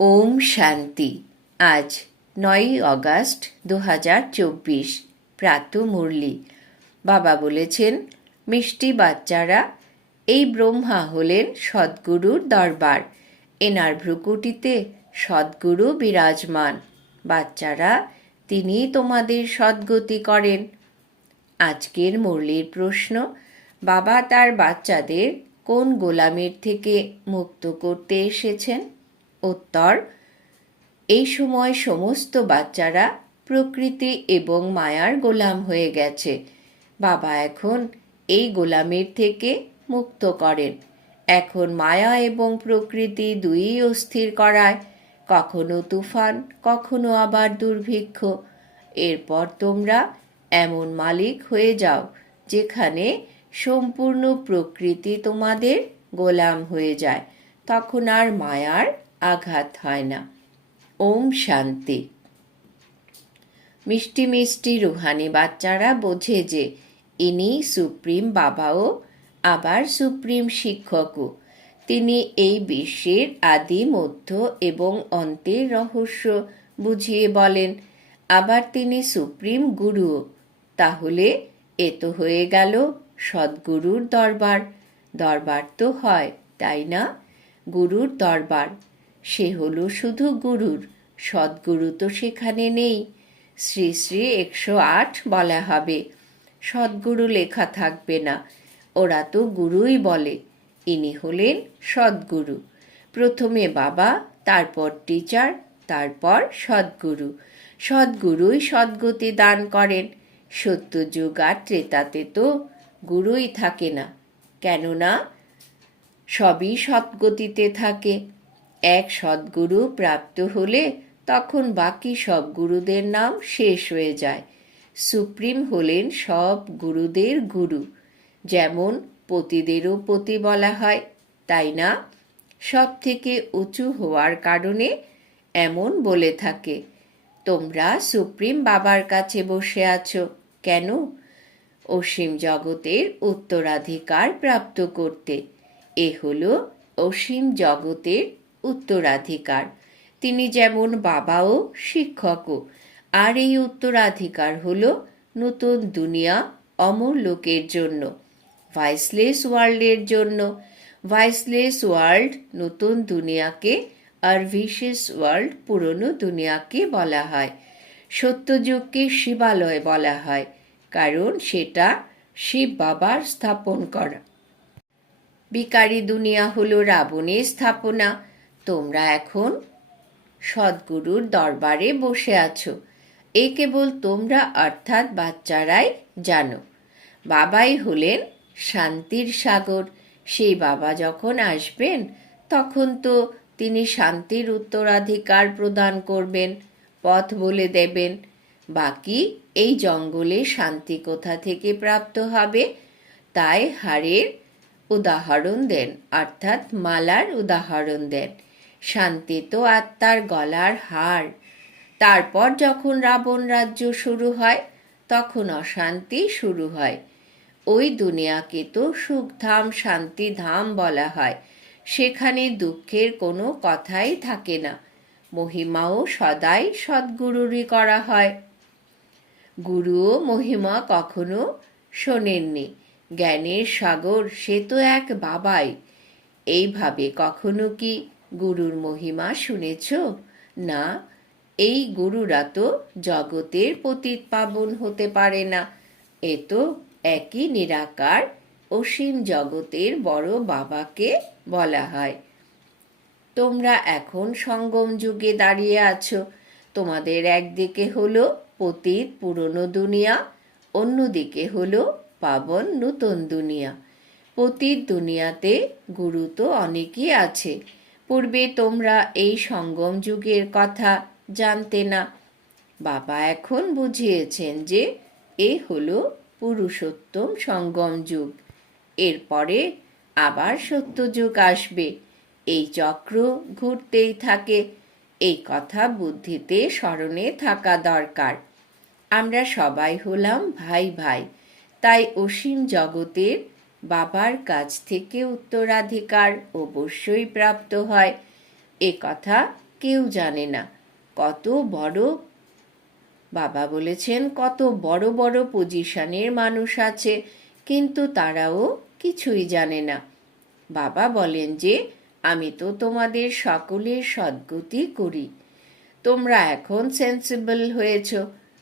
ওম শান্তি। আজ নয়ই অগাস্ট দু হাজার চব্বিশ, প্রাত মুরলি। বাবা বলেছেন, মিষ্টি বাচ্চারা, এই ব্রহ্মা হলেন সদ্গুরুর দরবার। এনার ভ্রুকুটিতে সদ্গুরু বিরাজমান। বাচ্চারা, তিনি তোমাদের সদ্গতি করেন। আজকের মুরলির প্রশ্ন, বাবা তার বাচ্চাদের কোন গোলামের থেকে মুক্ত করতে এসেছেন? উত্তর, এই সময় সমস্ত বাচ্চারা প্রকৃতি এবং মায়ার গোলাম হয়ে গেছে। বাবা এখন এই গোলামের থেকে মুক্ত করেন। এখন মায়া এবং প্রকৃতি দুই অস্থির করায়। কখনো তুফান, কখনো আবার দুর্ভিক্ষ। এরপর তোমরা এমন মালিক হয়ে যাও, যেখানে সম্পূর্ণ প্রকৃতি তোমাদের গোলাম হয়ে যায়। তখন আর মায়ার আঘাত হয় না। ওম শান্তি। মিষ্টি মিষ্টি রুহানি বাচ্চারা বোঝে যে ইনি সুপ্রিম বাবাও, আবার সুপ্রিম শিক্ষকও। তিনি এই বিশ্বের আদি, মধ্য এবং অন্তের রহস্য বুঝিয়ে বলেন, আবার তিনি সুপ্রিম গুরুও। তাহলে এ তো হয়ে গেল সদ্গুরুর দরবার। দরবার তো হয়, তাই না? গুরুর দরবার। সে হলো শুধু গুরুর, সদ্গুরু তো সেখানে নেই। শ্রী শ্রী একশো আট বলা হবে, সদ্গুরু লেখা থাকবে না, ওরা তো গুরুই বলে, ইনি হলেন সদ্গুরু। প্রথমে বাবা, তারপর টিচার তারপর সদ্গুরু। সদ্গুরুই সদ্গতি দান করেন, সত্যযুগ আর ত্রেতাতে তো গুরুই থাকে না। কেননা, সবই সদ্গতিতে থাকে। এক সদ্গুরু প্রাপ্ত হলে তখন বাকি সব গুরুদের নাম শেষ হয়ে যায়। সুপ্রিম হলেন সব গুরুদের গুরু। যেমন পতিদেরও পতি বলা হয়, তাই না? সব থেকে উঁচু হওয়ার কারণে এমন বলে থাকে, তোমরা সুপ্রিম বাবার কাছে বসে আছো কেন? অসীম জগতের উত্তরাধিকার প্রাপ্ত করতে। এ হলো অসীম জগতের উত্তরাধিকার। তিনি যেমন বাবাও শিক্ষকও, আর এই উত্তরাধিকার হল নতুন দুনিয়া অমর লোকের জন্য, ভাইসলেস ওয়ার্ল্ডের জন্য। ভাইসলেস ওয়ার্ল্ড নতুন দুনিয়াকে আর ভিশেস ওয়ার্ল্ড পুরনো দুনিয়াকে বলা হয়, সত্যযুগকে শিবালয় বলা হয়, কারণ সেটা শিব বাবার স্থাপন করা। বিকারী দুনিয়া হলো রাবণের স্থাপনা তোমরা এখন সদ্গুরুর দরবারে বসে আছো। এ কেবল তোমরা, অর্থাৎ বাচ্চারাই জানো। বাবাই হলেন শান্তির সাগর। সেই বাবা যখন আসবেন, তখন তো তিনি শান্তির উত্তরাধিকার প্রদান করবেন, পথ বলে দেবেন। বাকি এই জঙ্গলে শান্তি কোথা থেকে প্রাপ্ত হবে, তাই হারের উদাহরণ দেন, অর্থাৎ মালার উদাহরণ দেন। শান্তি তো আত্মার গলার হার। তারপর যখন রাবণ রাজ্য শুরু হয়, তখন অশান্তি শুরু হয়। ওই দুনিয়াকে তো সুখধাম, শান্তিধাম বলা হয়। সেখানে দুঃখের কোনো কথাই থাকে না। মহিমাও সদাই সদ্গুরুরই করা হয়। গুরুও মহিমা কখনো শোনেননি। জ্ঞানের সাগর সে তো এক বাবাই। এইভাবে কখনো কি গুরুর মহিমা শুনেছ? না, এই গুরুরা তো জগতের পতিত পাবন হতে পারে না। এ তো একই নিরাকার অসীম জগতের বড় বাবাকে বলা হয়। তোমরা এখন সঙ্গম যুগে দাঁড়িয়ে আছো। তোমাদের একদিকে হলো পতিত পুরনো দুনিয়া, অন্যদিকে হলো পাবন নতুন দুনিয়া। পতিত দুনিয়াতে গুরু তো অনেকই আছে। পূর্বে তোমরা এই সঙ্গম যুগের কথা জানতে না। বাবা এখন বুঝিয়েছেন যে এ হলো পুরুষোত্তম সঙ্গম যুগ। এরপরে আবার সত্যযুগ আসবে। এই চক্র ঘুরতেই থাকে। এই কথা বুদ্ধিতে স্মরণে থাকা দরকার। আমরা সবাই হলাম ভাই ভাই। তাই অসীম জগতের বাবার কাছ থেকে উত্তরাধিকার অবশ্যই প্রাপ্ত হয়। এ কথা কেউ জানে না। কত বড় বাবা বলেছেন, কত বড় বড় পজিশনের মানুষ আছে, কিন্তু তারাও কিছুই জানে না। বাবা বলেন যে, আমি তো তোমাদের সকলের সদ্গতি করি। তোমরা এখন সেন্সিবল হয়েছ।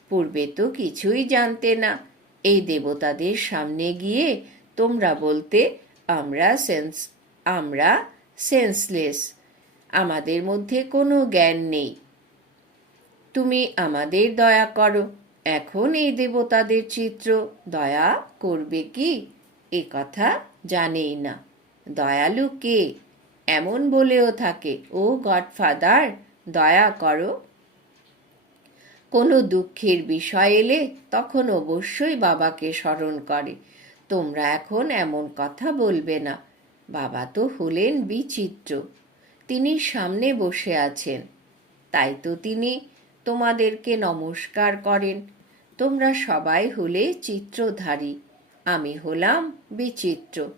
পূর্বে তো কিছুই জানতে না। এই দেবতাদের সামনে গিয়ে তোমরা বলতে আমরা সেন্স আমরা সেন্সলেস আমাদের মধ্যে কোনো জ্ঞান নেই। তুমি আমাদের দয়া করো। এখন এই দেবতাদের চিত্র দয়া করবে কি? এ কথা জানেই না। দয়ালু কে? এমন বলেও থাকে, ও গডফাদার, দয়া করো। কোনো দুঃখের বিষয় এলে তখন অবশ্যই বাবাকে স্মরণ করে। তোমরা এখন এমন কথা বলবে না। বাবা তো হলেন বিচিত্র। তিনি সামনে বসে আছেন। তাই তো তিনি তোমাদেরকে নমস্কার করেন। তোমরা সবাই হলে চিত্রধারী। আমি হলাম বিচিত্র।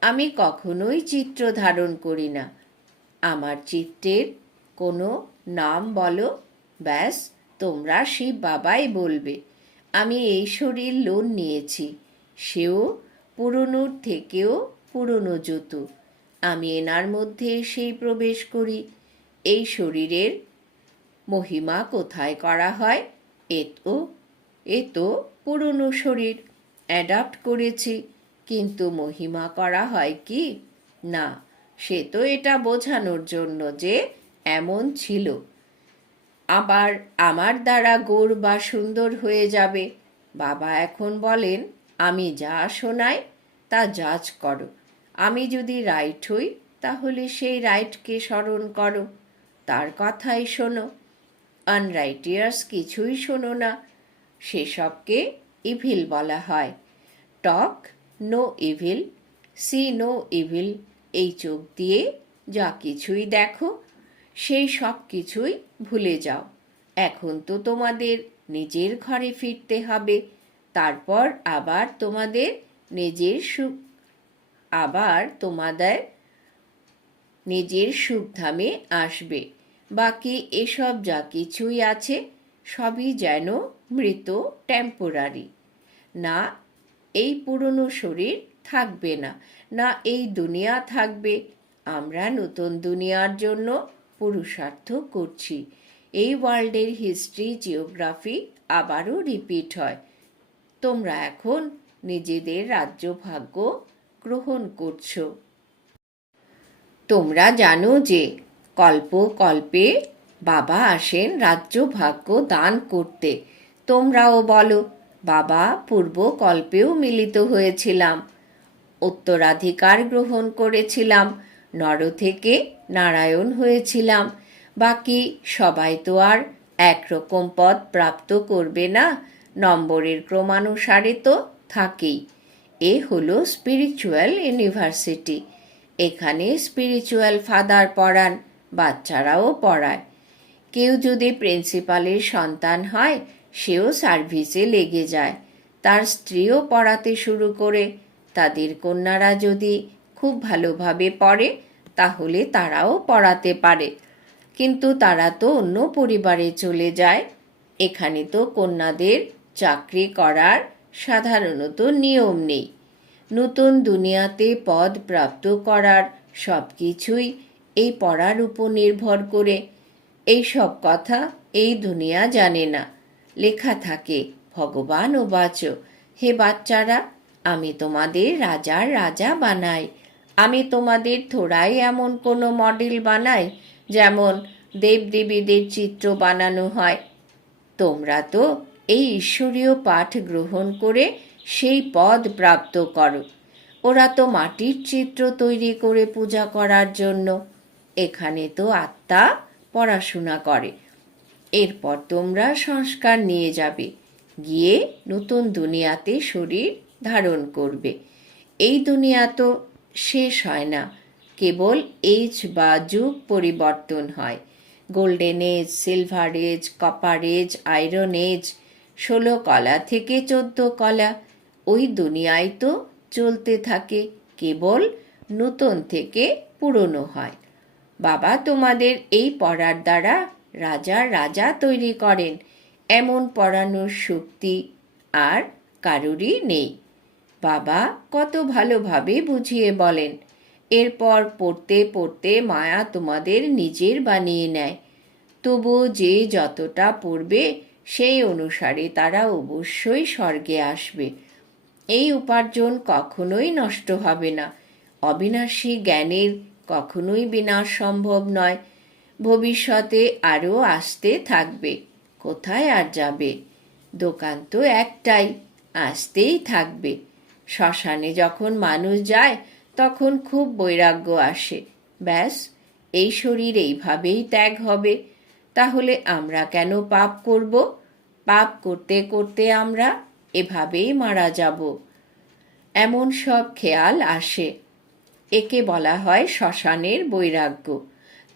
আমি কখনোই চিত্র ধারণ করি না। আমার চিত্রের কোনো নাম বলো। ব্যাস, তোমরা শিব বাবাই বলবে। আমি এই শরীর লোন নিয়েছি। সেও পুরনোর থেকেও পুরনো জুতো আমি এনার মধ্যে এসেই প্রবেশ করি। এই শরীরের মহিমা কোথায় করা হয়? এ তো এ তো পুরনো শরীর। অ্যাডাপ্ট করেছি। কিন্তু মহিমা করা হয় কি? না, সে তো এটা বোঝানোর জন্য যে এমন ছিল। আবার আমার দ্বারা গোর বা সুন্দর হয়ে যাবে। বাবা এখন বলেন আমি যা শোনাই, তা জাজ করো। আমি যদি রাইট হই, তাহলে সেই রাইটকে স্মরণ করো। তার কথাই শোনো। আনরাইটিয়ার্স কিছুই শোনো না। সেসবকে ইভিল বলা হয়। Talk, no evil, see no evil, এই চোখ দিয়ে যা কিছুই দেখো, সেই সব কিছুই ভুলে যাও। এখন তো তোমাদের নিজের ঘরে ফিরতে হবে। তারপর আবার তোমাদের নিজের সুখ, আবার তোমাদের নিজের সুখধামে আসবে। বাকি এসব যা কিছুই আছে, সবই যেন মৃত টেম্পোরারি না, এই পুরনো শরীর থাকবে না। না, এই দুনিয়া থাকবে। আমরা নতুন দুনিয়ার জন্য পুরুষার্থ করছি। এই ওয়ার্ল্ডের হিস্ট্রি জিওগ্রাফি আবারও রিপিট হয়। তোমরা এখন নিজেদের রাজ্য ভাগ্য গ্রহণ করছ। তোমরা জানো যে কল্প কল্পে বাবা আসেন রাজ্য ভাগ্য দান করতে। তোমরাও বলো, বাবা পূর্ব কল্পেও মিলিত হয়েছিলাম। উত্তরাধিকার গ্রহণ করেছিলাম, নর থেকে নারায়ণ হয়েছিলাম। বাকি সবাই তো আর একরকম পদ প্রাপ্ত করবে না। নম্বরের ক্রমানুসারে তো থাকেই। এ হলো স্পিরিচুয়াল ইউনিভার্সিটি এখানে স্পিরিচুয়াল ফাদার পড়ান, বাচ্চারাও পড়ায়। কেউ যদি প্রিন্সিপালের সন্তান হয়, সেও সার্ভিসে লেগে যায়। তার স্ত্রীও পড়াতে শুরু করে। তাদের কন্যারা যদি খুব ভালোভাবে পড়ে, তাহলে তারাও পড়াতে পারে। কিন্তু তারা তো অন্য পরিবারে চলে যায়। এখানে তো কন্যাদের চাকরি করার সাধারণত নিয়ম নেই। নতুন দুনিয়াতে পদ প্রাপ্ত করার সব কিছুই এই পড়ার উপর নির্ভর করে। এই সব কথা এই দুনিয়া জানে না। লেখা থাকে, ভগবান ও বাচ। হে বাচ্চারা, আমি তোমাদের রাজার রাজা বানাই। আমি তোমাদের থোড়াই এমন কোনো মডেল বানাই যেমন দেবদেবীদের চিত্র বানানো হয়। তোমরা তো এই ঈশ্বরীয় পাঠ গ্রহণ করে সেই পদ প্রাপ্ত করো। ওরা তো মাটির চিত্র তৈরি করে পূজা করার জন্য। এখানে তো আত্মা পড়াশোনা করে। এরপর তোমরা সংস্কার নিয়ে যাবে। গিয়ে নতুন দুনিয়াতে শরীর ধারণ করবে। এই দুনিয়া তো শেষ হয় না। কেবল এজ বা যুগ পরিবর্তন হয়। Golden age, silver age, copper age, iron age ষোলো কলা থেকে চোদ্দ কলা। ওই দুনিয়ায় তো চলতে থাকে, কেবল নতুন থেকে পুরনো হয়। বাবা তোমাদের এই পড়ার দ্বারা রাজা রাজা তৈরি করেন। এমন পড়ানোর শক্তি আর কারুরই নেই। বাবা কত ভালোভাবে বুঝিয়ে বলেন। এরপর পড়তে পড়তে মায়া তোমাদের নিজের বানিয়ে নেয়। তবু যে যতটা পড়বে সেই অনুসারে তারা অবশ্যই স্বর্গে আসবে। এই উপার্জন কখনোই নষ্ট হবে না। অবিনাশী জ্ঞানের কখনোই বিনাশ সম্ভব নয়। ভবিষ্যতে আরও আসতে থাকবে। কোথায় আর যাবে? দোকান তো একটাই, আসতেই থাকবে। শ্মশানে যখন মানুষ যায়, তখন খুব বৈরাগ্য আসে। ব্যাস, এই শরীর এইভাবেই ত্যাগ হবে। তাহলে আমরা কেন পাপ করব? পাপ করতে করতে আমরা এভাবেই মারা যাব। এমন সব খেয়াল আসে। একে বলা হয় শ্মশানের বৈরাগ্য।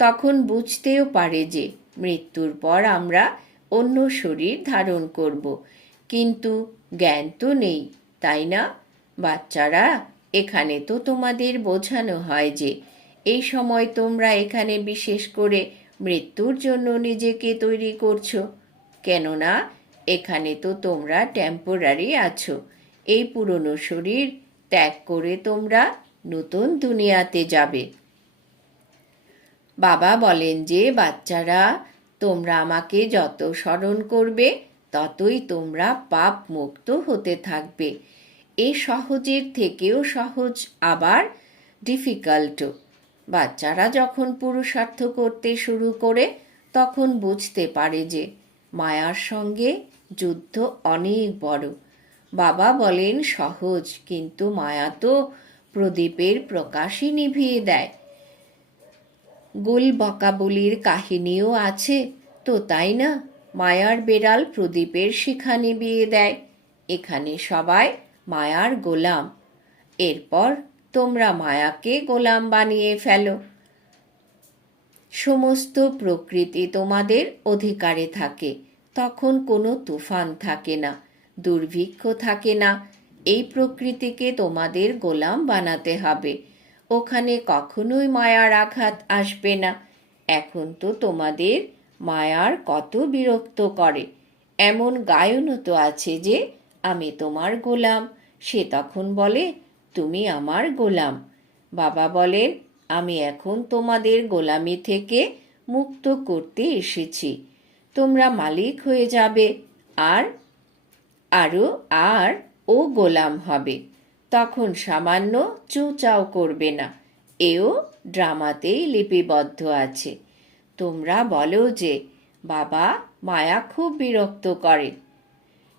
তখন বুঝতেও পারে যে মৃত্যুর পর আমরা অন্য শরীর ধারণ করব। কিন্তু জ্ঞান তো নেই, তাই না? বাচ্চারা, এখানে তো তোমাদের বোঝানো হয় যে এই সময় তোমরা এখানে বিশেষ করে মৃত্যুর জন্য নিজেকে তৈরি করছ। কেননা, এখানে তো তোমরা টেম্পোরারি আছো। এই পুরনো শরীর ত্যাগ করে তোমরা নতুন দুনিয়াতে যাবে। বাবা বলেন যে, বাচ্চারা, তোমরা আমাকে যত স্মরণ করবে, ততই তোমরা পাপ মুক্ত হতে থাকবে। এ সহজের থেকেও সহজ, আবার ডিফিকাল্টও বাচ্চারা যখন পুরুষার্থ করতে শুরু করে, তখন বুঝতে পারে যে মায়ার সঙ্গে যুদ্ধ অনেক বড়। বাবা বলেন, সহজ, কিন্তু মায়া তো প্রদীপের প্রকাশই নিভিয়ে দেয়। গুল বকাবলির কাহিনীও আছে, তো তাই না? মায়ার বেড়াল প্রদীপের শিখা নিভিয়ে দেয়। এখানে সবাই মায়ার গোলাম। এরপর তোমরা মায়াকে গোলাম বানিয়ে ফেলো। সমস্ত প্রকৃতি তোমাদের অধিকারে থাকে, তখন কোনো তুফান থাকে না, দুর্ভিক্ষ থাকে না। এই প্রকৃতিকে তোমাদের গোলাম বানাতে হবে। ওখানে কখনোই মায়ার আঘাত আসবে না। এখন তো তোমাদের মায়ার কত বিরক্ত করে। এমন গায়নও তো আছে যে, আমি তোমার গোলাম। সে তখন বলে তুমি আমার গোলাম। বাবা বলেন আমি এখন তোমাদের গোলামি থেকে মুক্ত করতে এসেছি। তোমরা মালিক হয়ে যাবে, আর আরও আর ও গোলাম হবে। তখন সামান্য চুচাও করবে না। এও ড্রামাতেই লিপিবদ্ধ আছে। তোমরা বলো যে, বাবা মায়া খুব বিরক্ত করে।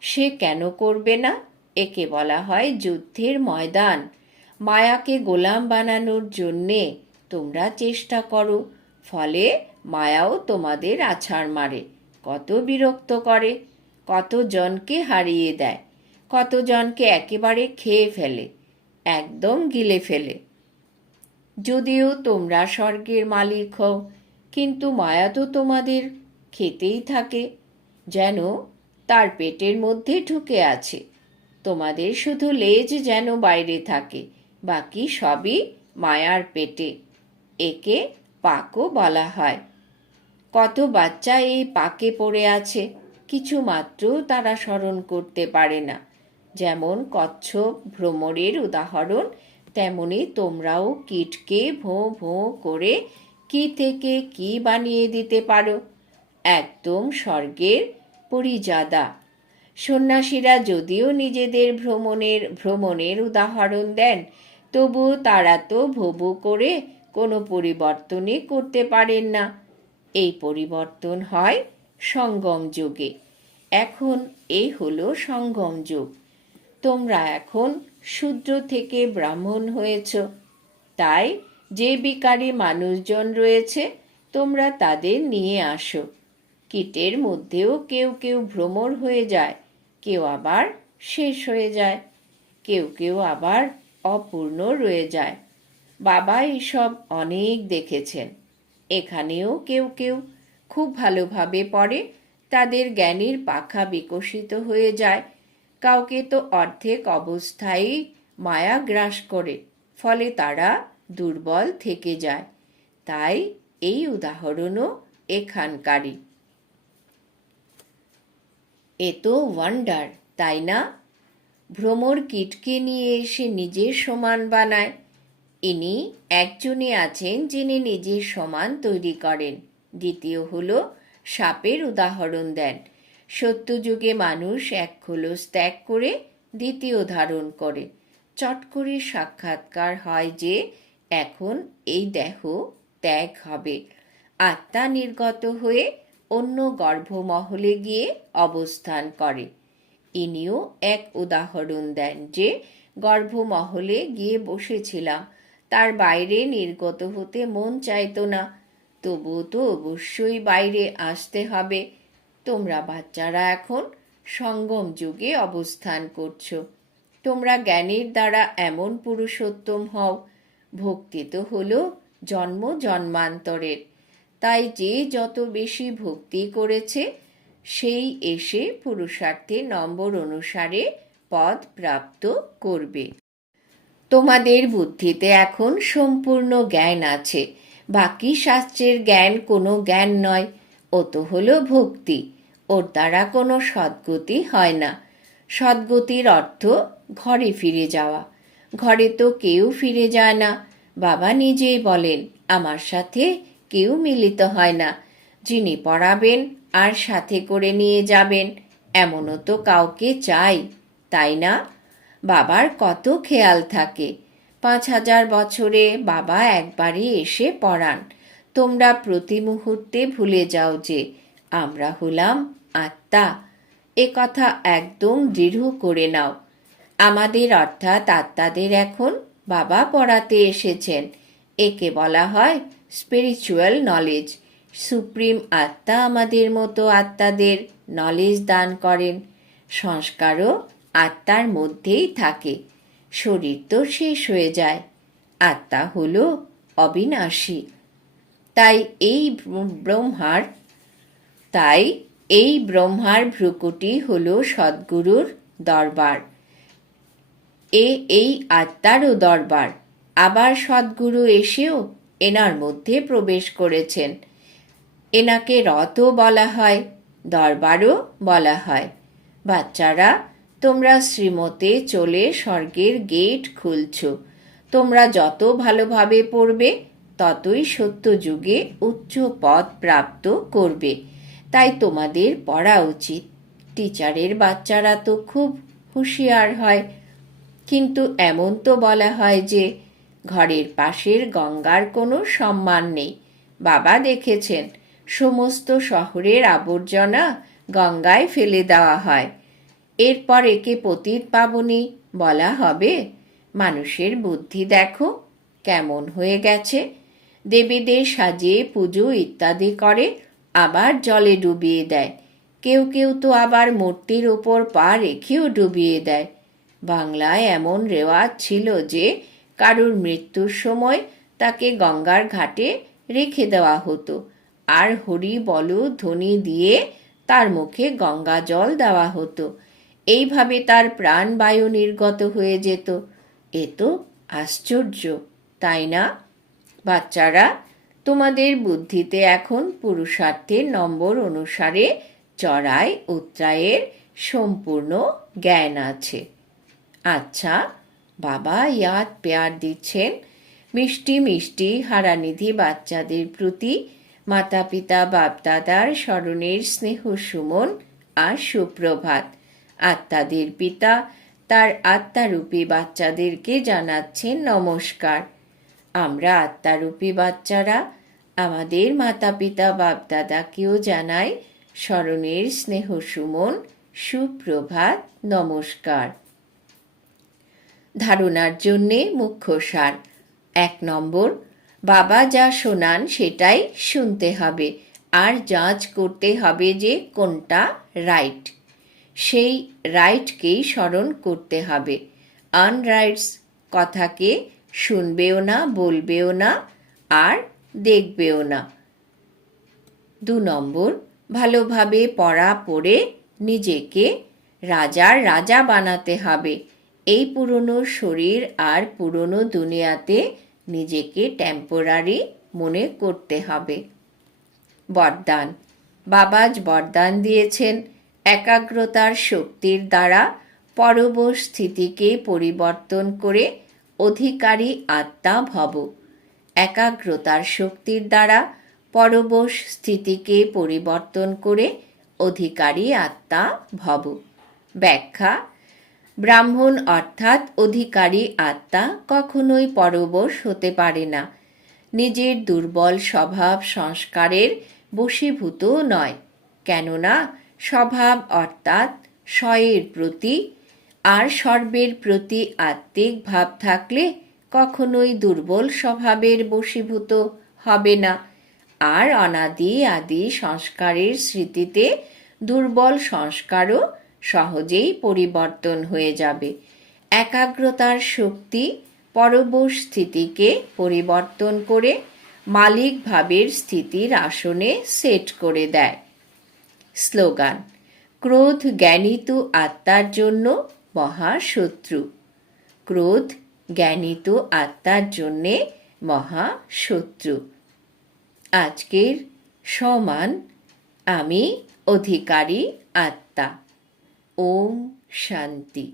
সে কেন করবে না? একে বলা হয় যুদ্ধের ময়দান। মায়াকে গোলাম বানানোর জন্যে তোমরা চেষ্টা করো, ফলে মায়াও তোমাদের আছাড় মারে, কত বিরক্ত করে, কতজনকে হারিয়ে দেয়, কতজনকে একেবারে খেয়ে ফেলে, একদম গিলে ফেলে। যদিও তোমরা স্বর্গের মালিক হও, কিন্তু মায়া তো তোমাদের খেতেই থাকে, যেন তার পেটের মধ্যে ঢুকে আছে। তোমাদের শুধু লেজ যেন বাইরে থাকে, বাকি সবই মায়ার পেটে, একে পাকও বলা হয়। কত বাচ্চা এই পাকে পড়ে আছে, কিছু মাত্র তারা স্মরণ করতে পারে না। যেমন কচ্ছপ ভ্রমণের উদাহরণ, তেমনি তোমরাও কীটকে ভোঁ ভোঁ করে কি থেকে কি বানিয়ে দিতে পারো। একদম স্বর্গের পরিজাদা সন্ন্যাসীরা যদিও নিজেদের ভ্রমণের ভ্রমণের উদাহরণ দেন, তবু তারা তো ভবু করে কোনো পরিবর্তনই করতে পারেন না। এই পরিবর্তন হয় সঙ্গম যুগে। এখন এই হলো সঙ্গম যুগ। তোমরা এখন শূদ্র থেকে ব্রাহ্মণ হয়েছ। তাই যে বিকারী মানুষজন রয়েছে, তোমরা তাদের নিয়ে আসো। কীটের মধ্যেও কেউ কেউ ভ্রমর হয়ে যায়, কেউ আবার শেষ হয়ে যায়, কেউ কেউ আবার অপূর্ণ রয়ে যায়। বাবা এসব অনেক দেখেছেন। এখানেও কেউ কেউ খুব ভালোভাবে পড়ে, তাদের জ্ঞানের পাখা বিকশিত হয়ে যায়। কাউকে তো অর্ধেক অবস্থায় মায়া গ্রাস করে, ফলে তারা দুর্বল থেকে যায়। তাই এই উদাহরণও এখানকারই। এ তো ওয়ান্ডার তাই না? ভ্রমর কিটকে নিয়ে এসে নিজের সমান বানায়। ইনি একজনই আছেন যিনি নিজের সমান তৈরি করেন। দ্বিতীয় হল সাপের উদাহরণ দেন। সত্যযুগে মানুষ এক খোলস ত্যাগ করে দ্বিতীয় ধারণ করে। চট করে সাক্ষাৎকার হয় যে এখন এই দেহ ত্যাগ হবে। আত্মা নির্গত হয়ে অন্য গর্ভমহলে গিয়ে অবস্থান করে। ইনিও এক উদাহরণ দেন যে, গর্ভমহলে গিয়ে বসেছিলাম। তার বাইরে নির্গত হতে মন চাইতো না। তবুও তো অবশ্যই বাইরে আসতে হবে। তোমরা বাচ্চারা এখন সঙ্গম যুগে অবস্থান করছ। তোমরা জ্ঞানের দ্বারা এমন পুরুষোত্তম হও। ভক্তি তো হলো জন্ম জন্মান্তরের। তাই যে যত বেশি ভক্তি করেছে, সেই এসে পুরুষার্থে নম্বর অনুসারে পদ প্রাপ্ত করবে। তোমাদের বুদ্ধিতে এখন সম্পূর্ণ জ্ঞান আছে, বাকি শাস্ত্রের জ্ঞান কোনো জ্ঞান নয়, ও তো হলো ভক্তি। ওর দ্বারা কোনো সদ্গতি হয় না। সদ্গতির অর্থ ঘরে ফিরে যাওয়া। ঘরে তো কেউ ফিরে যায় না। বাবা নিজেই বলেন, আমার সাথে কেউ মিলিত হয় না। যিনি পড়াবেন আর সাথে করে নিয়ে যাবেন, এমনও তো কাউকে চাই, তাই না? বাবার কত খেয়াল থাকে। পাঁচ হাজার বছরে বাবা একবারই এসে পড়ান। তোমরা প্রতি মুহূর্তে ভুলে যাও যে আমরা হলাম আত্মা। এ কথা একদম দৃঢ় করে নাও। আমাদের অর্থাৎ আত্মাদের এখন বাবা পড়াতে এসেছেন। একে বলা হয় স্পিরিচুয়াল নলেজ সুপ্রিম আত্মা আমাদের মতো আত্মাদের নলেজ দান করেন। সংস্কারও আত্মার মধ্যেই থাকে। শরীর তো শেষ হয়ে যায়। আত্মা হল অবিনাশী। তাই এই ব্রহ্মার, তাই এই ব্রহ্মার ভ্রুকুটি হল সদ্গুরুর দরবার। এ এই আত্মারও দরবার। আবার সদ্গুরু এসেও এনার মধ্যে প্রবেশ করেছেন। এনাকে রথও বলা হয়, দরবারও বলা হয়। বাচ্চারা, তোমরা শ্রীমতে চলে স্বর্গের গেট খুলছ। তোমরা যত ভালোভাবে পড়বে, ততই সত্য যুগে উচ্চ পদ প্রাপ্ত করবে। তাই তোমাদের পড়া উচিত। টিচারের বাচ্চারা তো খুব হুঁশিয়ার হয়। কিন্তু এমন তো বলা হয় যে ঘরের পাশের গঙ্গার কোনো সম্মান নেই। বাবা দেখেছেন, সমস্ত শহরের আবর্জনা গঙ্গায় ফেলে দেওয়া হয়। এরপর একে পতিত পাবনি বলা হবে, মানুষের বুদ্ধি দেখো, কেমন হয়ে গেছে। দেবীদের সাজিয়ে পুজো ইত্যাদি করে আবার জলে ডুবিয়ে দেয়। কেউ কেউ তো আবার মূর্তির ওপর পা রেখেও ডুবিয়ে দেয়। বাংলায় এমন রেওয়াজ ছিল যে কারুর মৃত্যুর সময় তাকে গঙ্গার ঘাটে রেখে দেওয়া হতো। আর হরি, বল, ধ্বনি দিয়ে তার মুখে গঙ্গা জল দেওয়া হতো। এইভাবে তার প্রাণবায়ু নির্গত হয়ে যেত। এ তো আশ্চর্য, তাই না? বাচ্চারা, তোমাদের বুদ্ধিতে এখন পুরুষার্থের নম্বর অনুসারে চড়াই, উত্তরায়ের সম্পূর্ণ জ্ঞান আছে। আচ্ছা বাবা ইয়াদ পেয়ার দিচ্ছেন। মিষ্টি মিষ্টি হারানিধি বাচ্চাদের প্রতি মাতা পিতা বাপদাদার স্মরণের স্নেহ সুমন আর সুপ্রভাত। আত্মাদের পিতা তার আত্মারূপী বাচ্চাদেরকে জানাচ্ছেন নমস্কার। আমরা আত্মারূপী বাচ্চারা আমাদের মাতা পিতা বাপদাদাকেও জানাই স্মরণের স্নেহ সুমন, সুপ্রভাত, নমস্কার। ধারণার জন্যে মুখ্য সার। এক নম্বর, বাবা যা শোনান সেটাই শুনতে হবে, আর যাঁচ করতে হবে যে কোনটা রাইট। সেই রাইটকেই স্মরণ করতে হবে। আনরাইটস কথাকে শুনবেও না, বলবেও না, আর দেখবেও না। দু নম্বর, ভালোভাবে পড়া পড়ে নিজেকে রাজার রাজা বানাতে হবে এই পুরনো শরীর আর পুরনো দুনিয়াতে নিজেকে টেম্পোরারি মনে করতে হবে। বরদান। বাবাজ বরদান দিয়েছেন একাগ্রতার শক্তির দ্বারা পরবশ স্থিতিকে পরিবর্তন করে অধিকারী আত্মা ভব। একাগ্রতার শক্তির দ্বারা পরবশ স্থিতিকে পরিবর্তন করে অধিকারী আত্মা ভব। ব্যাখ্যা ব্রাহ্মণ অর্থাৎ অধিকারী আত্মা কখনোই পরবশ হতে পারে না। নিজের দুর্বল স্বভাব সংস্কারের বশীভূত নয়, কেননা স্বভাব অর্থাৎ স্বয়ের প্রতি আর সর্বের প্রতি আত্মিক ভাব থাকলে কখনোই দুর্বল স্বভাবের বশীভূত হবে না। আর অনাদি আদি সংস্কারের স্মৃতিতে দুর্বল সংস্কারও সহজেই পরিবর্তন হয়ে যাবে। একাগ্রতার শক্তি পরবশ স্থিতিকে পরিবর্তন করে মালিক ভাবের স্থিতির আসনে সেট করে দেয়। স্লোগান, ক্রোধ জ্ঞানিত আত্মার জন্য মহাশত্রু। ক্রোধ জ্ঞানিত আত্মার জন্যে মহাশত্রু। আজকের সমান, আমি অধিকারী আত্মা। ওম শান্তি